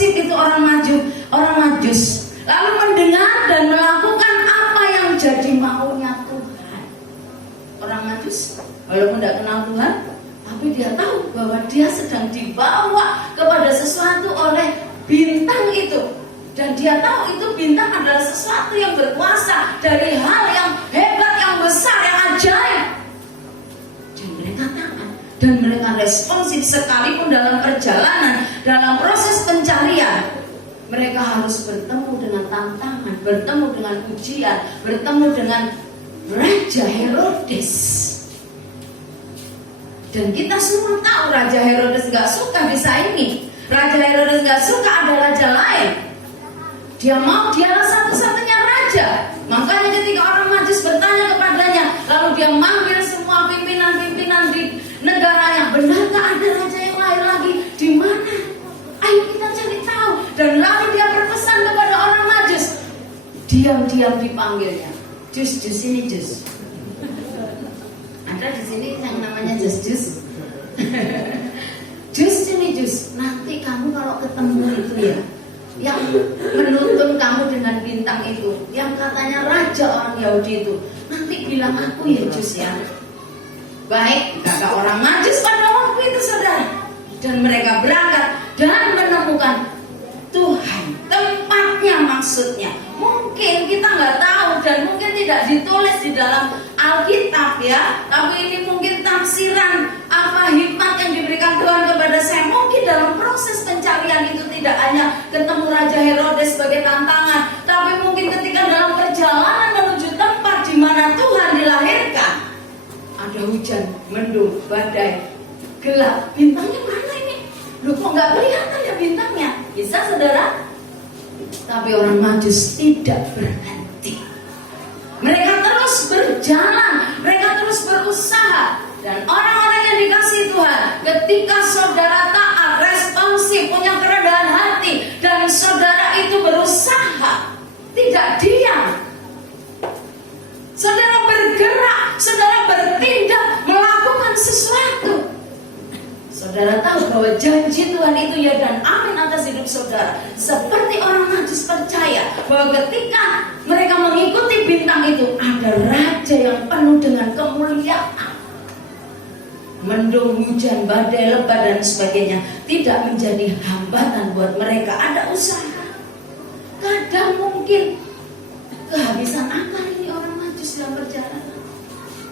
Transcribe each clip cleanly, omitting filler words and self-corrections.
responsif itu orang Majus. Lalu mendengar dan melakukan apa yang jadi maunya Tuhan. Orang Majus walaupun tidak kenal Tuhan, tapi dia tahu bahwa dia sedang dibawa kepada sesuatu oleh bintang itu. Dan dia tahu itu bintang adalah sesuatu yang berkuasa, dari hal yang hebat, yang besar, yang ajaib. Dan mereka taat dan mereka responsif sekalipun dalam perjalanan, dalam proses pencarian. Mereka harus bertemu dengan tantangan, bertemu dengan ujian, bertemu dengan Raja Herodes. Dan kita semua tahu Raja Herodes gak suka disaingi. Raja Herodes gak suka ada raja lain. Dia mau dialah satu-satunya raja. Makanya ketika orang Majus bertanya kepadanya, lalu dia manggil semua pimpinan-pimpinan di negaranya, benarkah ada raja yang lain lagi? Di mana? Ayo kita cari tahu. Dan lalu dia berpesan kepada orang Majus. Diam-diam dipanggilnya. Jus ini jus. Ada di sini yang namanya jus. Jus ini jus. Nanti kamu kalau ketemu itu ya, yang menuntun kamu dengan bintang itu, yang katanya raja orang Yahudi itu, nanti bilang aku ya Jus ya. Baik, kata orang Majus pada waktu itu saudara. Dan mereka berangkat dan menemukan Tuhan, tempatnya maksudnya. Mungkin kita nggak tahu dan mungkin tidak ditulis di dalam Alkitab ya, tapi ini mungkin tafsiran apa hikmat yang diberikan Tuhan kepada saya. Mungkin dalam proses pencarian itu tidak hanya ketemu Raja Herodes sebagai tantangan, tapi mungkin ketika dalam perjalanan menuju tempat di mana Tuhan dilahirkan, ada hujan, mendung, badai, gelap. Bintangnya mana ini? Loh kok nggak kelihatan ya bintangnya? Bisa saudara? Tapi orang Majus tidak berhenti. Mereka terus berjalan, mereka terus berusaha. Dan orang-orang yang dikasihi Tuhan, ketika saudara taat, responsif, punya kerendahan hati, dan saudara itu berusaha, tidak diam, saudara bergerak, saudara bertindak, melakukan sesuatu. Saudara tahu bahwa janji Tuhan itu ya dan amin atas hidup saudara. Seperti orang Majus percaya bahwa ketika mereka mengikuti bintang itu, ada raja yang penuh dengan kemuliaan. Mendung, hujan, badai, lebat dan sebagainya tidak menjadi hambatan buat mereka. Ada usaha. Kadang mungkin kehabisan akal ini orang Majus dalam perjalanan.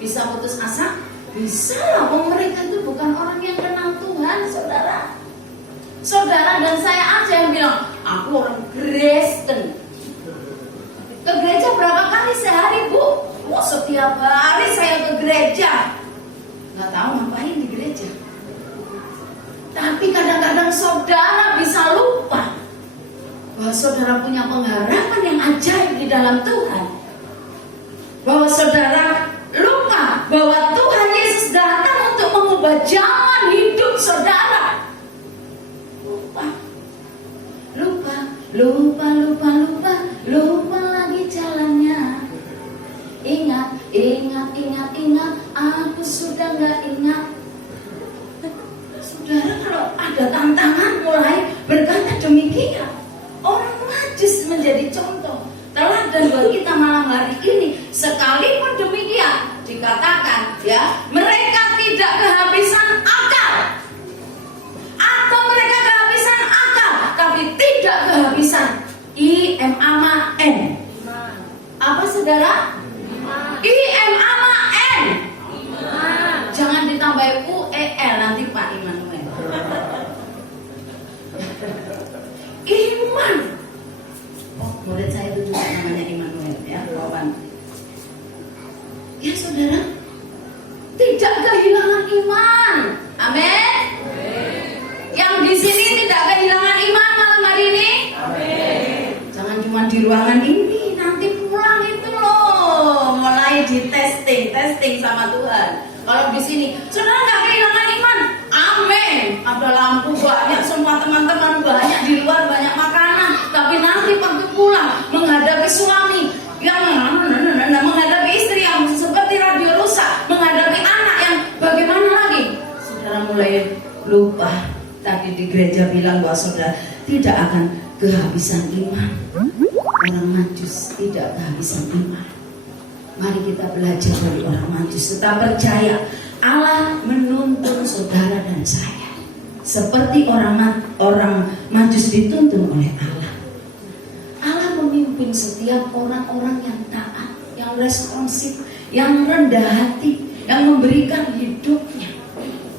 Bisa putus asa? Bisa lah, mereka itu bukan orang yang kenal Tuhan, saudara. Saudara dan saya aja yang bilang, aku orang Kristen. Ke gereja berapa kali sehari, Bu? Oh, setiap hari saya ke gereja. Gak tahu ngapain di gereja. Tapi kadang-kadang saudara bisa lupa bahwa saudara punya pengharapan yang ajaib di dalam Tuhan. Bahwa saudara lupa bahwa Tuhan Yesus datang untuk mengubah jalan hidup saudara. Lupa lagi jalannya. Ingat, aku sudah gak ingat. Saudara, kalau ada tantangan mulai berkata demikian. Orang Majus menjadi contoh teladan buat kita malam hari ini. Sekalipun demikian, dikatakan ya, mereka tidak kehabisan akal, atau mereka kehabisan akal tapi tidak kehabisan IMAN. Apa saudara? IMAN. Jangan ditambah UEL nanti Pak Immanuel. Iman. Oh, murid saya itu juga namanya Immanuel ya, kawan. Ya saudara, tidak kehilangan iman. Amin. Yang di sini tidak kehilangan iman malam hari ini. Amin. Jangan cuma di ruangan ini, nanti pulang itu loh mulai di testing sama Tuhan. Kalau di sini saudara nggak kehilangan iman, amin. Ada lampu banyak, semua teman-teman banyak di luar, banyak makanan. Tapi nanti waktu pulang menghadapi suami yang menghadapi istri yang seperti radio rusak, menghadapi anak yang bagaimana lagi? Saudara mulai lupa. Tadi di gereja bilang bahwa saudara tidak akan kehabisan iman. Orang Majus tidak kehabisan iman. Mari kita belajar dari orang Majus. Tetap percaya Allah menuntun saudara dan saya seperti orang Majus dituntun oleh Allah. Allah memimpin setiap orang-orang yang taat, yang responsif, yang rendah hati, yang memberikan hidupnya.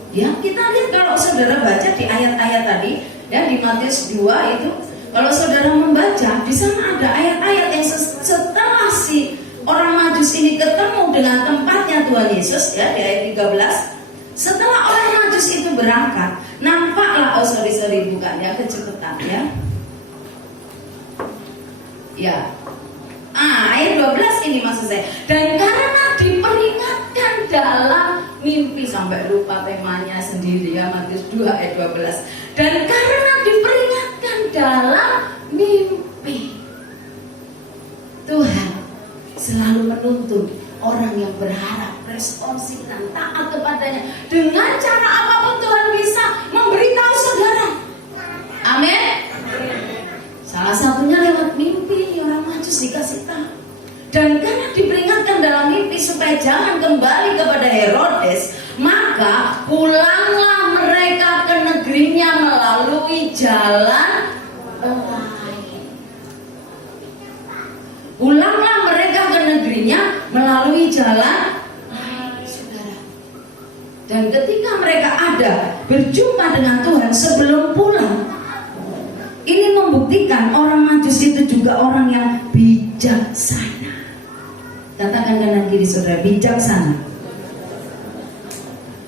Ya, kita lihat kalau saudara baca di ayat-ayat tadi, ya di Matius 2 itu, kalau saudara membaca, di sana ada ayat-ayat yang setelah si orang Majus ini ketemu dengan tempatnya Tuhan Yesus, ya di ayat 13. Setelah orang Majus itu berangkat, nampaklah, bukan ya, kecepatan ya. Ya. Ayat 12 ini maksud saya. Dan karena diperingatkan dalam mimpi, sampai lupa temanya sendiri ya, Matius 2 ayat 12. Dan karena diperingatkan dalam mimpi, Tuhan selalu menuntun orang yang berharap, responsif dan taat kepadanya. Dengan cara apapun Tuhan bisa memberitahu saudara. Amin. Salah satunya lewat mimpi, orang Majus dikasih tahu. Dan karena diperingatkan dalam mimpi supaya jangan kembali kepada Herodes, maka pulanglah mereka ke negerinya melalui jalan lain. Pulanglah mereka ke negerinya melalui jalan lain, saudara. Dan ketika mereka ada berjumpa dengan Tuhan sebelum pulang, ini membuktikan orang Majus itu juga orang yang bijaksana. Katakan kanan kiri saudara, bijaksana.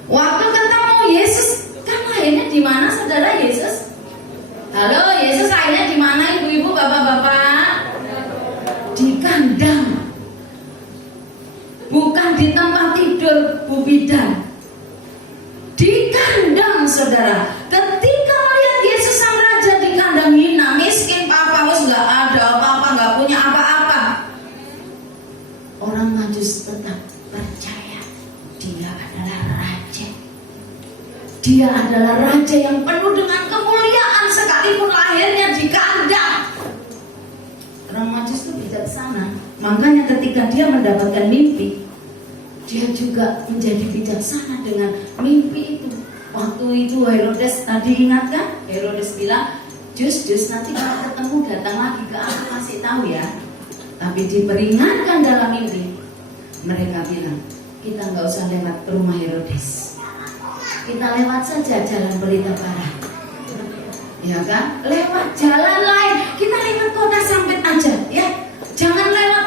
Waktu ketemu Yesus, kan lahirnya di mana saudara Yesus? Halo, Yesus lahirnya di mana ibu-ibu, bapak-bapak? Di kandang. Bukan di tempat tidur Bu Bidan. Di kandang saudara. Ketika melihat Yesus sang raja di kandang hina, miskin, papaus, nggak ada apa-apa, nggak punya apa-apa, orang Majus tetap percaya dia adalah raja. Dia adalah raja yang penuh dengan kemuliaan sekalipun lahirnya di kandang. Orang Majus itu bijaksana. Makanya ketika dia mendapatkan mimpi, dia juga menjadi bijaksana dengan mimpi itu. Waktu itu Herodes tadi ingatkan, Herodes bilang, Jus nanti kalau ketemu datang lagi ke aku, kasih tahu ya. Tapi diperingatkan dalam mimpi, mereka bilang, kita nggak usah lewat ke rumah Herodes, kita lewat saja jalan Pelita Barat, ya kan? Lewat jalan lain, kita lewat kota Sampit aja, ya. Jangan lewat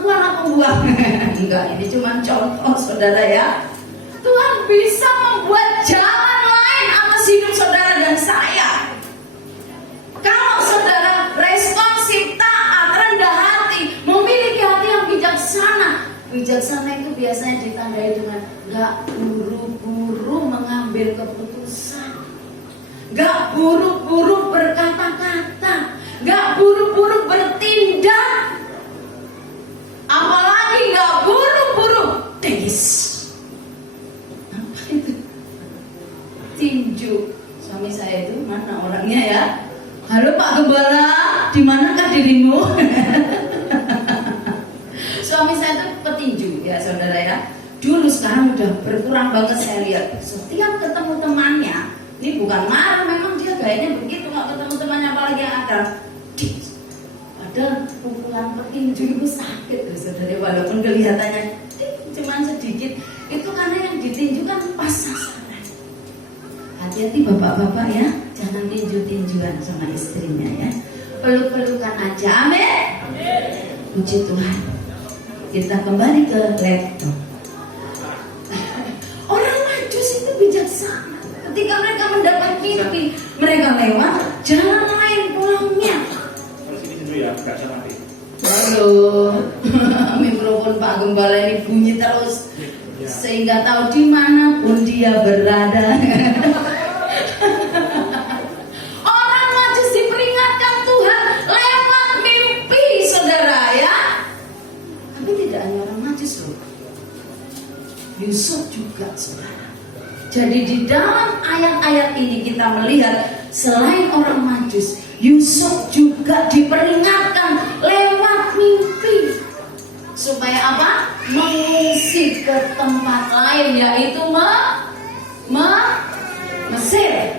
Kuala Pembuang. Enggak, ini cuma contoh saudara ya. Tuhan bisa membuat jalan lain atas hidup saudara dan saya. Kalau saudara responsif, taat, rendah hati, memiliki hati yang bijaksana. Bijaksana itu biasanya ditandai dengan gak buru-buru mengambil keputusan, gak buru-buru berkata-kata, gak buru-buru bertindak, apalagi gak buru-buru tingis. Apa itu? Tinju. Suami saya itu mana orangnya ya? Halo Pak Gembala, di manakah dirimu? Suami saya itu petinju ya saudara ya. Dulu, sekarang udah berkurang banget saya lihat. Setiap ketemu temannya, ini bukan marah, memang dia gayanya begitu, nggak ketemu temannya apalagi yang akrab. Padahal pukulan petinju itu sakit loh saudara, walaupun kelihatannya cuma sedikit. Itu karena yang ditinju kan pas sasaran. Hati-hati bapak-bapak ya, jangan tinju-tinjuan sama istrinya ya. Peluk-pelukan aja, amin. Puji Tuhan. Kita kembali ke laptop. Orang Majus itu bijaksana. Ketika mereka mendapat mimpi, mereka lewat jalan lain pulangnya. Terus ini dulu ya, gak bisa mati. Halo, mikrofon Pak Gembala ini bunyi terus, sehingga tahu dimanapun dia berada. Orang Majus diperingatkan Tuhan lewat mimpi, saudara ya. Tapi tidak hanya orang Majus loh, Yusuf juga saudara. Jadi di dalam ayat-ayat ini kita melihat selain orang Majus, Yusuf juga diperingatkan lewat mimpi supaya apa? Mengungsi ke tempat lain, yaitu Mesir.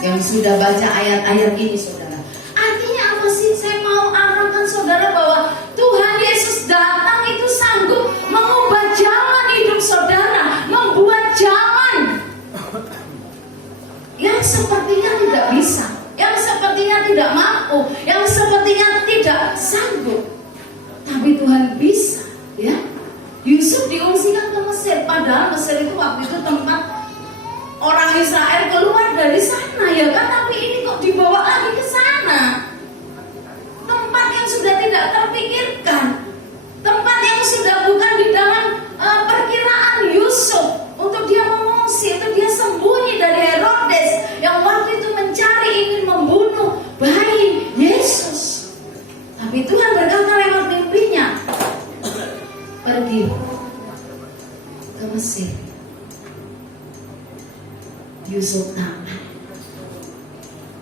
Yang sudah baca ayat-ayat ini saudara, artinya apa sih? Saya mau arahkan saudara bahwa Tuhan Yesus datang itu sanggup mengubah jalan hidup saudara, membuat jalan yang sepertinya tidak bisa, yang sepertinya tidak mampu, yang sepertinya tidak sanggup, tapi Tuhan bisa, ya. Yusuf diungsikan ke Mesir, padahal Mesir itu waktu itu tempat orang Israel keluar dari sana, ya kan? Tapi ini kok dibawa lagi ke sana, tempat yang sudah tidak terpikirkan, tempat yang sudah bukan di dalam perkiraan Yusuf untuk dia mengungsi, untuk dia sembunyi dari Herodes yang waktu itu mencari ingin membunuh bayi Yesus. Tapi Tuhan berkata lewat mimpinya, pergi ke Mesir. Yusuf taat.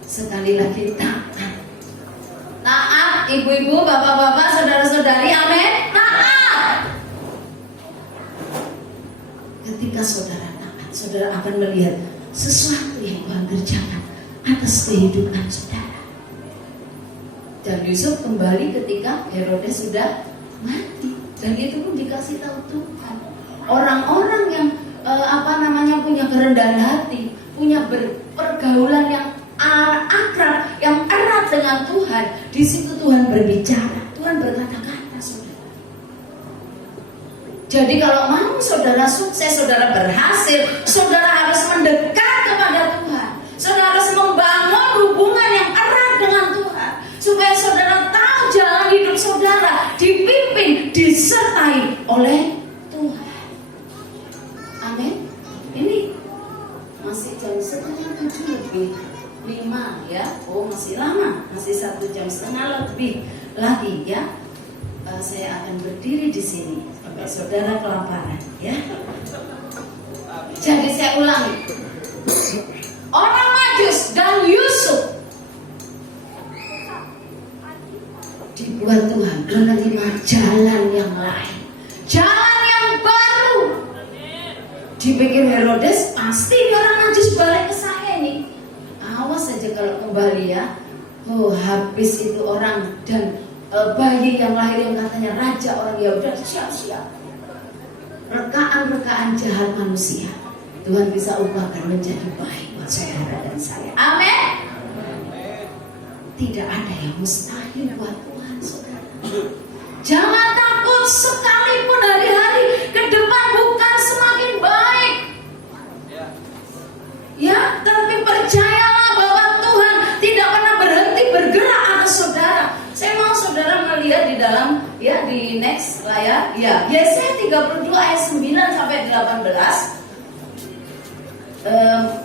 Sekali lagi taat. Taat, ibu-ibu, bapak-bapak, saudara-saudari, amin. Taat. Ketika saudara taat, saudara akan melihat sesuatu yang Tuhan kerjakan atas kehidupan saudara. Dan Yusuf kembali ketika Herodes sudah mati, dan itu pun dikasih tahu Tuhan. Orang-orang yang punya kerendahan hati, punya pergaulan yang akrab, yang erat dengan Tuhan, di situ Tuhan berbicara, Tuhan berkata-kata, saudara. Jadi kalau mau saudara sukses, saudara berhasil, saudara harus mendekat kepada Tuhan. Saudara harus membangun hubungan yang erat dengan Tuhan, supaya saudara tahu jalan hidup saudara dipimpin, disertai oleh Tuhan. Amin. Ini masih jam 6:30 lebih 5 ya. Oh masih lama, masih 1 jam setengah lebih lagi ya. Saya akan berdiri di sini sampai saudara kelaparan ya. Jadi saya ulangi, orang Majus dan Yusuf dibuat Tuhan menerima jalan yang lain, jalan yang baru. Dipikir Herodes, pasti orang Majus balik ke saya nih. Awas saja kalau kembali ya. Oh habis itu orang dan bayi yang lahir yang katanya raja orang Yahudi, siap-siap. Rekaan-rekaan jahat manusia Tuhan bisa ubahkan menjadi baik buat saudara dan saya. Amin. Tidak ada yang mustahil buat Tuhan, saudara. Jangan takut, sekalipun hari-hari ke depan bukan semakin baik. Ya, tapi percayalah bahwa Tuhan tidak pernah berhenti bergerak atas saudara. Saya mau saudara melihat di dalam ya di next layar ya Yesaya 32 ayat 9 sampai 18.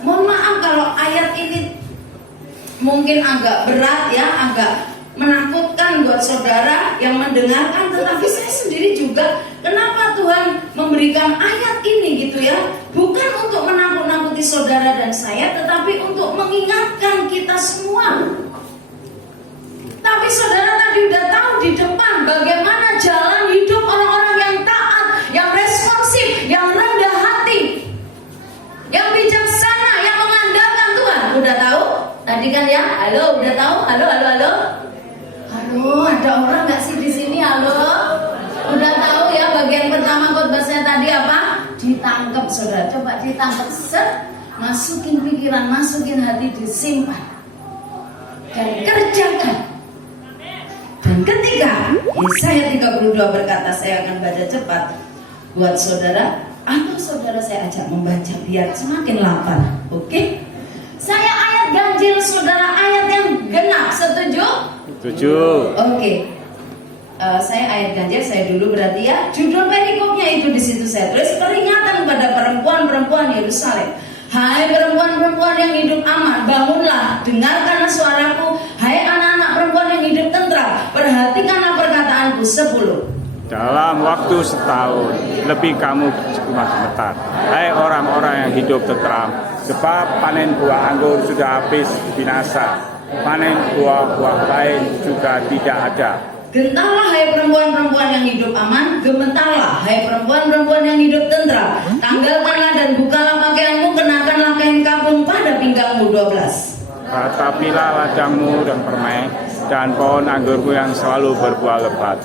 Mohon maaf kalau ayat ini mungkin agak berat ya, agak menakutkan buat saudara yang mendengarkan, tetapi saya sendiri juga kenapa Tuhan memberikan ayat ini gitu ya, bukan untuk menakut-nakuti saudara dan saya, tetapi untuk mengingatkan kita semua. Tapi saudara tadi udah tahu di depan bagaimana jalan hidup orang-orang yang taat, yang responsif, yang rendah hati, yang bijaksana, yang mengandalkan Tuhan. Udah tahu? Tadi kan ya, halo, udah tahu? Halo. Halo, ada orang nggak sih di sini? Halo, udah tahu ya bagian pertama khotbah saya tadi apa? Ditangkap saudara, coba ditangkap, masukin pikiran, masukin hati, disimpan dan kerjakan. Dan ketika Yesaya 32 berkata, saya akan baca cepat buat saudara, atau saudara saya ajak membaca biar semakin lapar. Oke? Saya ayat ganjil saudara, ayat yang genap, setuju? Setuju. Oke. Saya ayat ganjil, saya dulu berarti ya. Judul perikopnya itu di situ saya tulis, peringatan pada perempuan-perempuan Yerusalem. Hai perempuan-perempuan yang hidup aman, bangunlah, dengarkanlah suaraku. Hai anak-anak perempuan yang hidup tentram, perhatikanlah perkataanku. 10. Dalam waktu setahun lebih kamu gemetar. Hai orang-orang yang hidup tentram, sebab panen buah anggur sudah habis binasa. panen buah-buah lain juga tidak ada. Gentarlah hai perempuan-perempuan yang hidup aman, gemetarlah hai perempuan-perempuan yang hidup tentram. Tanggalkanlah dan bukalah pakaianmu, kenakanlah kain kapun pada pinggangmu. 12. Ratapilah ladangmu dan permai, dan pohon anggurmu yang selalu berbuah lebat.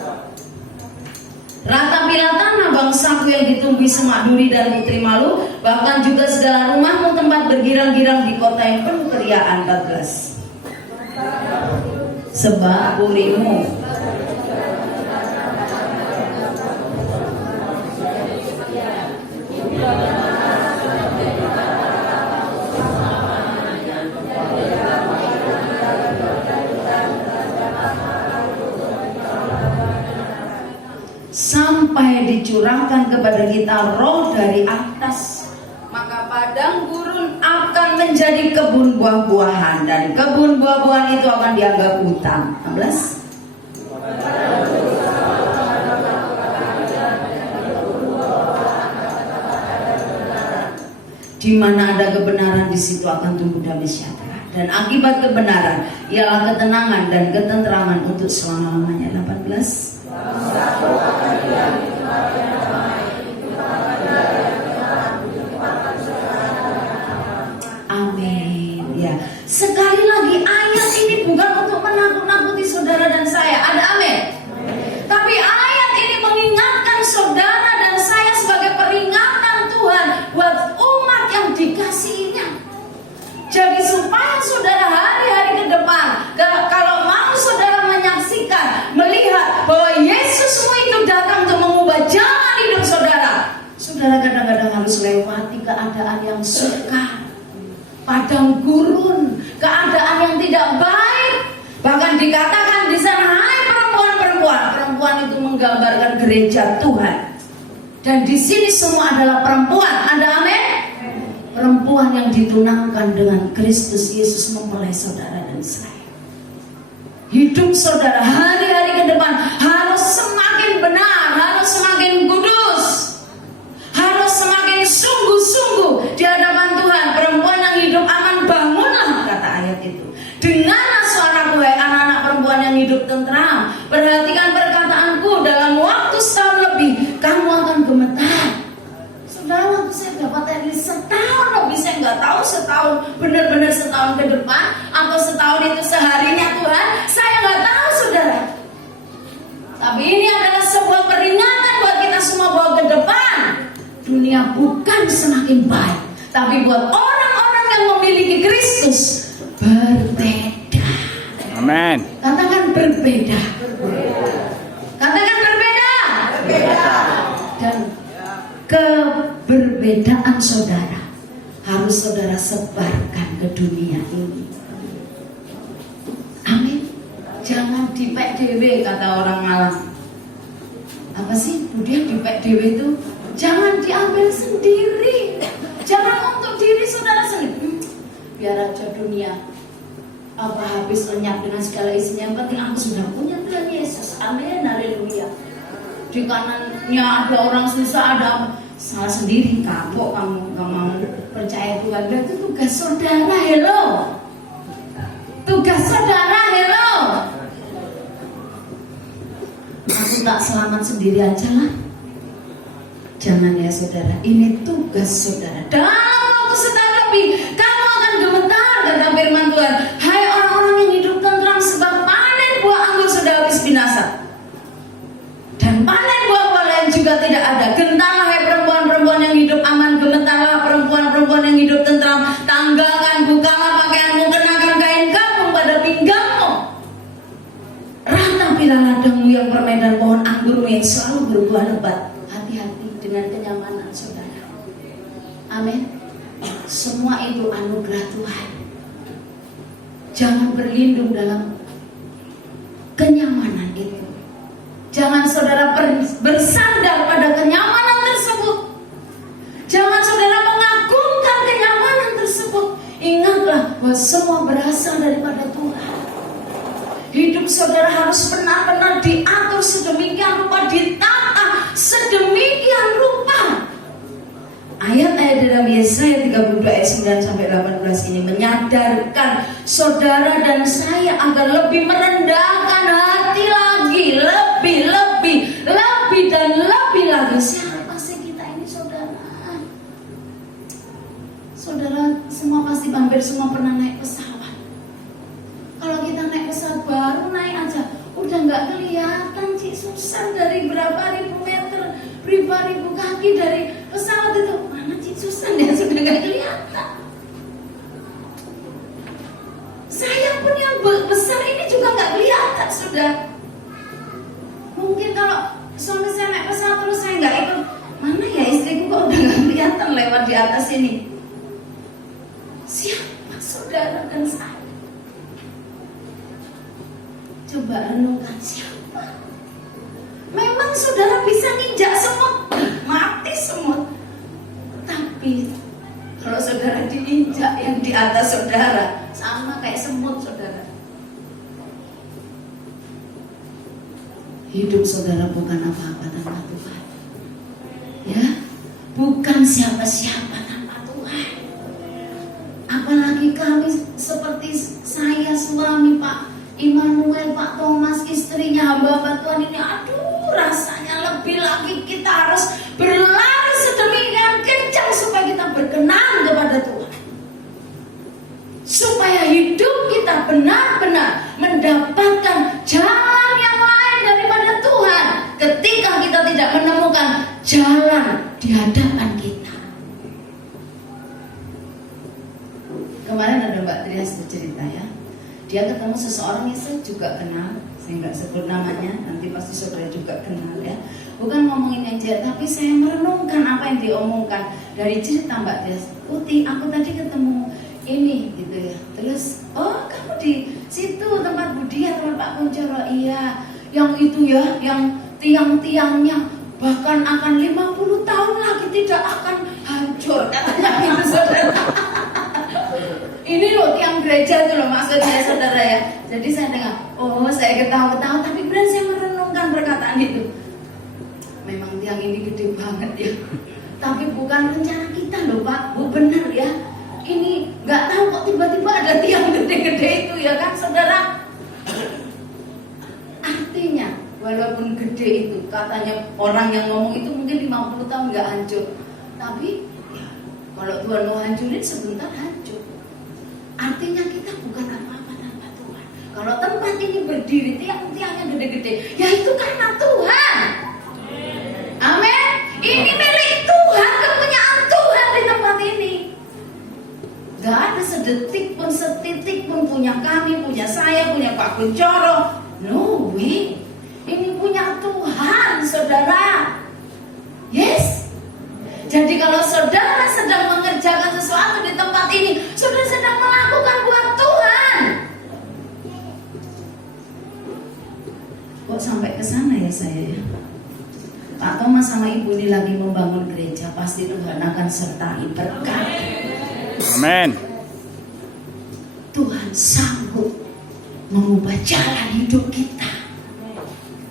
Ratapilah tanah bangsaku yang ditumbuhi semak duri dan putri malu, bahkan juga segala rumahmu tempat bergirang-girang di kota yang penuh keriaan. 14. Sebab purimu sampai dicurahkan kepada kita roh dari atas, maka padang gurun akan menjadi kebun buah-buahan, dan kebun buah-buahan itu akan dianggap hutan. 16. Di mana ada kebenaran, di situ akan tumbuh damai sejahtera, dan akibat kebenaran ialah ketenangan dan ketentraman untuk selama-lamanya. 18. Amin. Ya, sekali lagi ayat ini bukan untuk menakut-nakuti saudara dan saya. Ada amin. Tapi ayat ini mengingatkan saudara dan saya sebagai peringatan Tuhan buat umat yang dikasihinya. Jadi supaya saudara hari-hari ke depan, kalau mau saudara menyaksikan, melihat bahwa Yesusmu itu datang untuk mengubah jalan hidup saudara, saudara kadang-kadang harus lewati keadaan yang sukar, padang gurun, keadaan yang tidak baik. Bahkan dikatakan di sana, hai perempuan-perempuan. Perempuan itu menggambarkan gereja Tuhan. Dan di sini semua adalah perempuan. Ada amin? Perempuan yang ditunangkan dengan Kristus Yesus mempelai saudara dan saya. Hidup saudara hari-hari ke depan harus semakin benar, harus semakin kudus, harus semakin sungguh-sungguh di hadapan Tuhan. Perempuan yang hidup aman, bangunlah, kata ayat itu. Dengarlah suaraku, hai anak-anak perempuan yang hidup tentram. Perhatikan perkataanku, dalam waktu setahun lebih kamu akan gemetar. Saudara, waktu saya dapat ini setahun lebih, saya nggak tahu setahun, benar-benar setahun ke depan, atau setahun itu seharinya Tuhan, saya nggak tahu saudara. Tapi ini adalah sebuah peringatan buat kita semua bahwa ke depan dunia bukan semakin baik, tapi buat orang-orang yang memiliki Kristus berbeda. Amin. Katakan berbeda. Katakan berbeda. Dan keberbedaan saudara harus saudara sebarkan ke dunia ini. Amin. Jangan dipek dewe, kata orang Malang. Apa sih Budia, dipek dewe itu? Jangan diambil sendiri. Jangan untuk diri saudara sendiri. Biar aja dunia habis lenyap dengan segala isinya. Yang penting aku sudah punya Tuhan Yesus. Amin. Haleluya. Di kanannya ada orang susah, ada salah sendiri, kapok kamu gak mau percaya Tuhan. Itu tugas saudara, hello. Tugas saudara, hello. Aku tak selamat sendiri aja lah. Jangan ya saudara, ini tugas saudara. Dalam waktu setahun lebih kamu akan gemetar, kata firman Tuhan. Hai orang-orang yang hidup tentram, sebab panen buah anggur sudah habis binasa, dan panen buah-buah lain juga tidak ada. Gentarlah hai perempuan-perempuan yang hidup aman, gemetarlah perempuan-perempuan yang hidup tentram. Tanggalkan, bukalah pakaianmu, kenakan kain kapun pada pinggangmu. Ratapilah ladangmu yang permai dan pohon anggurmu yang selalu berbuah lebat. Hati-hati dengan kenyamanan saudara. Amin. Semua itu anugerah Tuhan. Jangan berlindung dalam kenyamanan itu. Jangan saudara bersandar pada kenyamanan tersebut. Jangan saudara mengagungkan kenyamanan tersebut. Ingatlah bahwa semua berasal daripada Tuhan. Hidup saudara harus benar-benar diatur sedemikian rupa, ditata sedemikian rupa. Ayat-ayat di dalam Yesaya 32 ayat 9 sampai 18 ini menyadarkan saudara dan saya agar lebih merendahkan hati lagi, lebih dan lebih lagi. Siapa sih kita ini, saudara? Saudara semua pasti hampir semua pernah naik pesawat. Kalau kita naik pesawat baru naik aja udah nggak kelihatan Cik Susan dari berapa ribu meter, ribu kaki dari pesawat itu. Mana Cik Susan ya, sudah nggak kelihatan. Saya pun yang besar ini juga nggak kelihatan sudah. Mungkin kalau suami saya naik pesawat terus saya nggak ikut, mana ya istriku kok udah nggak kelihatan lewat di atas ini. Siapa saudara dan saya? Coba renungkan siapa. Memang saudara bisa nginjak semut, mati semut. Tapi kalau saudara diinjak yang di atas saudara, sama kayak semut saudara. Hidup saudara bukan apa-apa tanpa Tuhan. Ya, bukan siapa-siapa tanpa Tuhan. Apalagi kami seperti saya, suami Pak Immanuel, Pak Thomas, istrinya hamba Tuhan ini, aduh rasanya lebih lagi kita harus berlari sedemikian kencang supaya kita berkenan kepada Tuhan, supaya hidup kita benar-benar mendapatkan jalan yang lain daripada Tuhan ketika kita tidak menemukan jalan di hadapan kita. Kemarin ada Mbak Trias bercerita ya, dia ketemu seseorang yang saya juga kenal, saya nggak sebut namanya, nanti pasti saudara juga kenal ya. Bukan ngomongin aja, tapi saya merenungkan apa yang diomongkan dari cerita Mbak Trias. Putih, aku tadi ketemu ini gitu ya. Terus, oh kamu di situ tempat Budia, tempat Pak Kuncoro. Iya, yang itu ya, yang tiang-tiangnya bahkan akan 50 tahun lagi tidak akan hancur, katanya gitu saudara. Ini loh tiang gereja itu loh maksudnya saudara ya. Jadi saya dengar, oh saya ketawa-ketawa, tapi benar saya merenungkan perkataan itu. Memang tiang ini gede banget ya, tapi bukan rencana kita loh Pak, Bu, benar ya. Ini nggak tahu kok tiba-tiba ada tiang gede-gede itu ya kan saudara. Artinya walaupun gede itu, katanya orang yang ngomong itu mungkin 50 tahun nggak hancur, tapi ya, kalau Tuhan mau hancurin sebentar hancur. Artinya kita bukan apa-apa tanpa Tuhan. Kalau tempat ini berdiri, tiang-tiangnya gede-gede, ya itu karena Tuhan. Amin. Ini milik Tuhan, kepunyaan Tuhan di tempat ini. Gak ada sedetik pun, setitik pun punya kami, punya saya, punya Pak Kuncoro. No way. Ini punya Tuhan, saudara. Yes. Jadi kalau saudara sedang mengerjakan sesuatu di tempat ini, saudara sedang melakukan buat Tuhan. Kok sampai ke sana ya saya ya? Pak Thomas sama Ibu ini lagi membangun gereja, pasti Tuhan akan sertai berkat. Amin. Tuhan sanggup mengubah jalan hidup kita.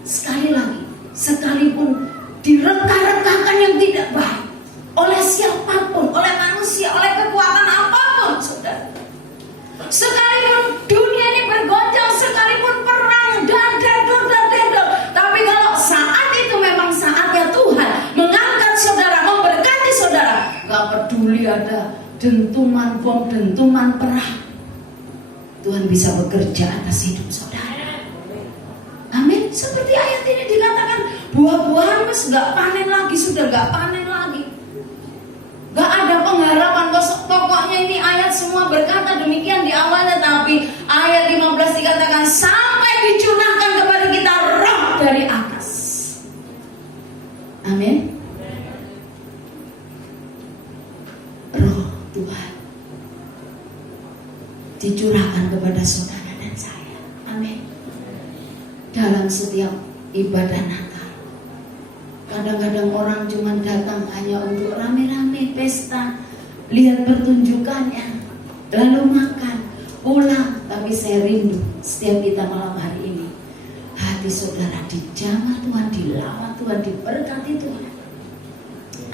Sekali lagi, sekalipun direka-rekakan yang tidak baik oleh siapapun, oleh manusia, oleh kekuatan apapun, saudara. Sekalipun dunia ini bergoncang, sekalipun perang dan dedor, tapi kalau saat itu memang saatnya Tuhan mengangkat saudara, memberkati saudara, gak peduli ada dentuman bom, dentuman perang, Tuhan bisa bekerja atas hidup saudara. Amin. Seperti ayat ini dikatakan, buah-buahan mas gak panen lagi, sudah gak panen lagi. Gak ada pengharapan, pokoknya ini ayat semua berkata demikian di awalnya, tapi ayat 15 dikatakan sampai dicurahkan kepada kita roh dari atas. Amin. Roh Tuhan dicurahkan kepada saudara dan saya. Amin. Dalam setiap ibadah Natal, kadang-kadang orang cuma datang hanya untuk rame-rame pesta, lihat pertunjukannya, lalu makan, pulang. Tapi saya rindu setiap kita malam hari ini, hati saudara dijamah Tuhan, dilawat Tuhan, diberkati Tuhan.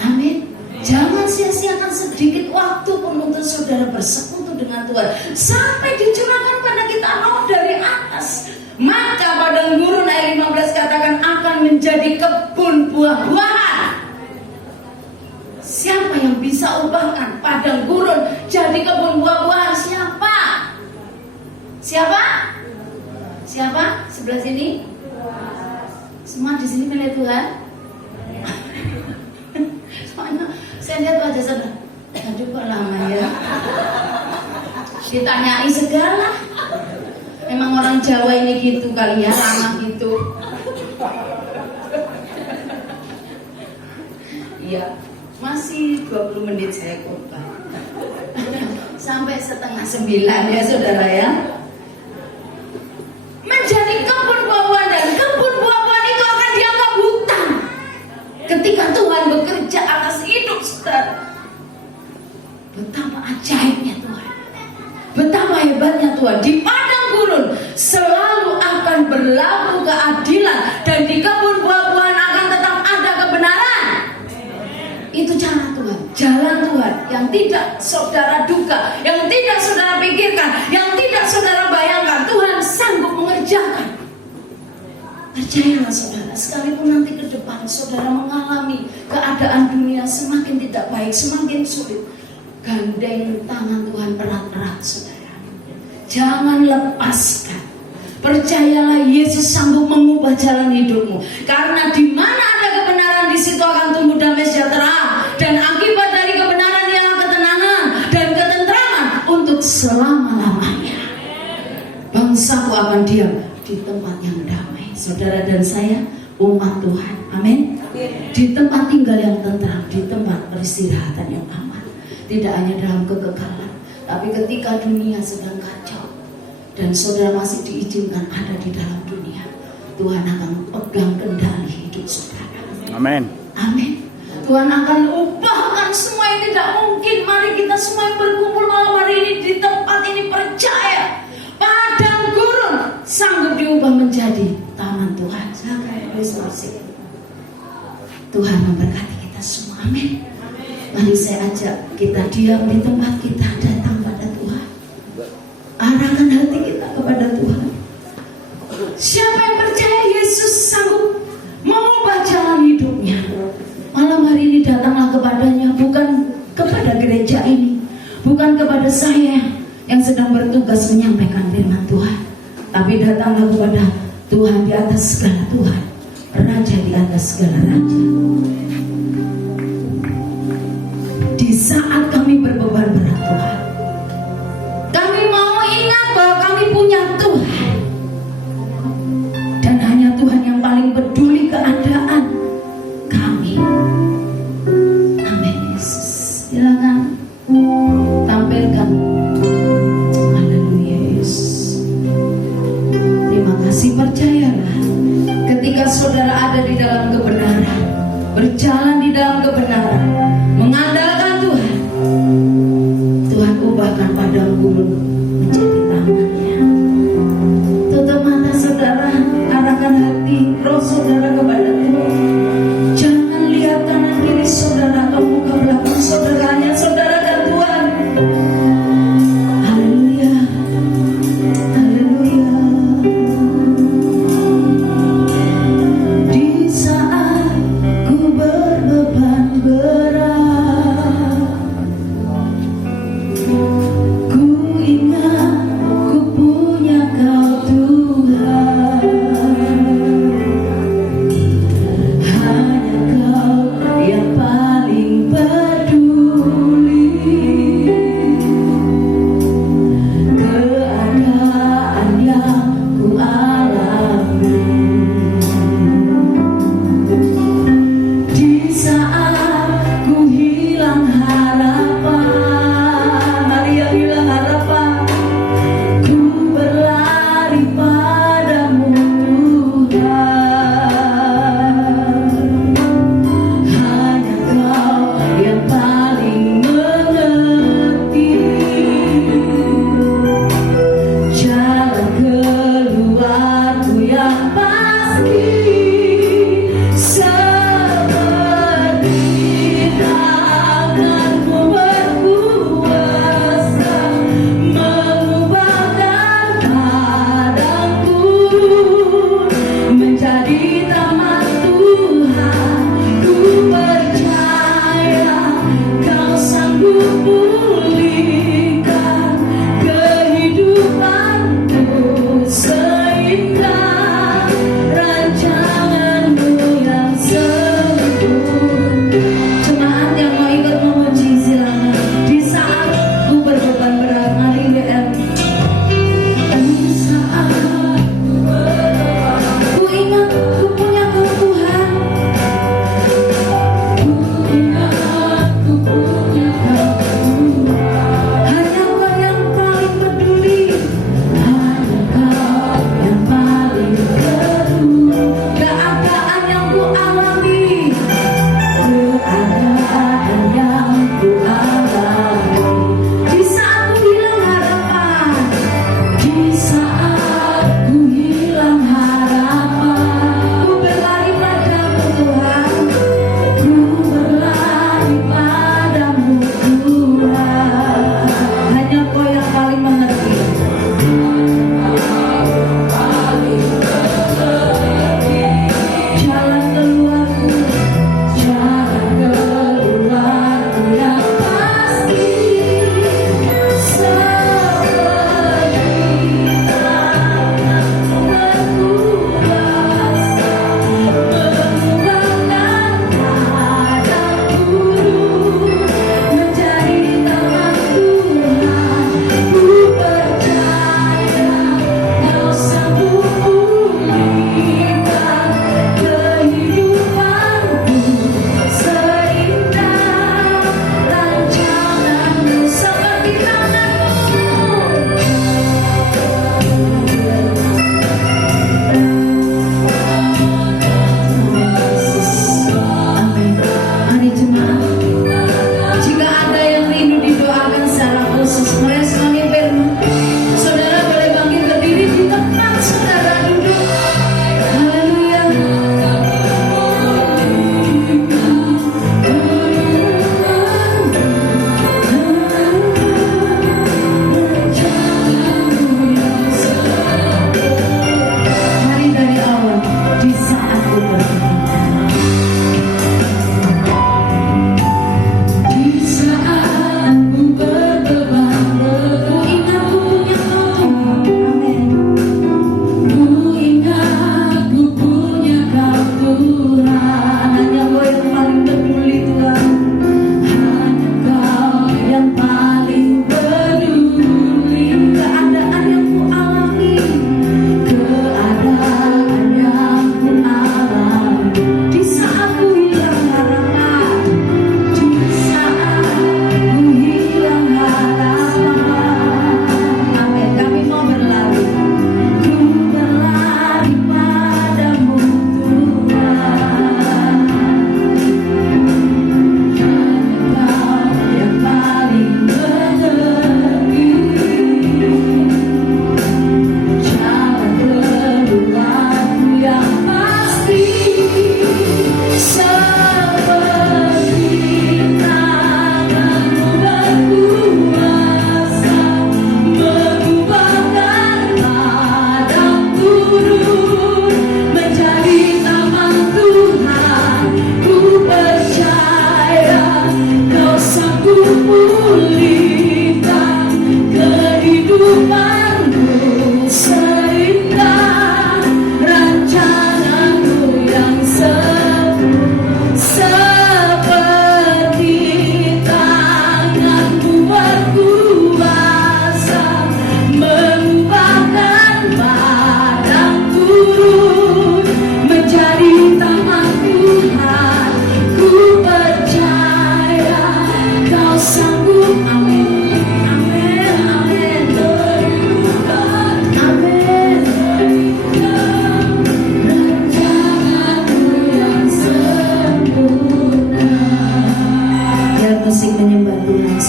Amin. Jangan sia-siakan sedikit waktu pun untuk saudara bersekutu dengan Tuhan sampai dicurahkan pada kita roh dari atas. Maka padang gurun ayat 15 katakan akan menjadi kebun buah-buahan. Siapa yang bisa ubahkan padang gurun jadi kebun buah-buahan? Siapa? Siapa? Siapa? Sebelah sini? Semua di sini milik Tuhan. Soalnya saya lihat wajah saudara, aduh kok lama ya. Ditanyai segala. Emang orang Jawa ini gitu kali ya, lama gitu. Iya, masih 20 menit saya khotbah. Sampai 8:30 ya saudara ya. Menjadi kebun buah-buahan, dan kebun buah-buahan itu akan dianggap hutan ketika Tuhan bekerja atas hidup saudara. Betapa ajaibnya Tuhan, betapa hebatnya Tuhan. Di padang gurun selalu akan berlaku keadilan, dan di kebun buah-buahan akan tetap ada kebenaran. Itu cara Tuhan, jalan Tuhan yang tidak saudara duga, yang tidak saudara pikirkan, yang tidak saudara bayangkan. Tuhan sanggup mengerjakan. Percayalah saudara, sekalipun nanti ke depan saudara mengalami keadaan dunia semakin tidak baik, semakin sulit, gandeng tangan Tuhan erat-erat saudara. Jangan lepaskan. Percayalah Yesus sanggup mengubah jalan hidupmu. Karena di mana ada kebenaran, di situ akan tumbuh damai sejahtera, dan akibat dari kebenaran ialah ketenangan dan ketentraman untuk selama-lamanya. Bangsaku akan diam di tempat yang damai. Saudara dan saya umat Tuhan, amin. Di tempat tinggal yang tentram, di tempat peristirahatan yang aman. Tidak hanya dalam kekekalan, tapi ketika dunia sedang kacau dan saudara masih diizinkan ada di dalam dunia, Tuhan akan pegang kendali hidup saudara. Amin. Amin. Tuhan akan ubahkan semua yang tidak mungkin. Mari kita semua yang berkumpul malam hari ini di tempat ini percaya padang gurun sanggup diubah menjadi taman Tuhan. Tuhan memberkati kita semua. Amin. Mari saya ajak kita diam di tempat kita, datang pada Tuhan. Arahkan hati kita kepada Tuhan. Siapa yang percaya Yesus sanggup mengubah jalan hidupnya, malam hari ini datanglah kepadanya. Bukan kepada gereja ini, bukan kepada saya yang sedang bertugas menyampaikan firman Tuhan, tapi datanglah kepada Tuhan di atas segala Tuhan, Raja di atas segala raja. Di saat kami berbeban berat Tuhan, kami mau ingat bahwa kami punya Tuhan, dan hanya Tuhan yang paling peduli keadaan kami. Amin. Yesus, silakan tampilkan. Haleluya Yesus. Terima kasih. Percayalah, ketika saudara ada di dalam kebenaran, berjalan di dalam kebenaran, mengandalkan Tuhan, Tuhan ubahkan padang gurun menjadi tamannya. Tutup mata saudara, arahkan hati roh saudara kepada Tuhan. Jangan lihat kanan kiri saudara atau muka belakang saudara, hanya saudara dan Tuhan. Haleluya, haleluya. Di saat ku berbeban berat, ku ingat ku punya Kau Tuhan.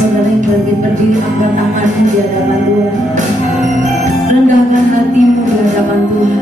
Saudara yang lagi berdiri, angkat tanganmu di hadapan Tuhan. Rendahkan hatimu di hadapan Tuhan.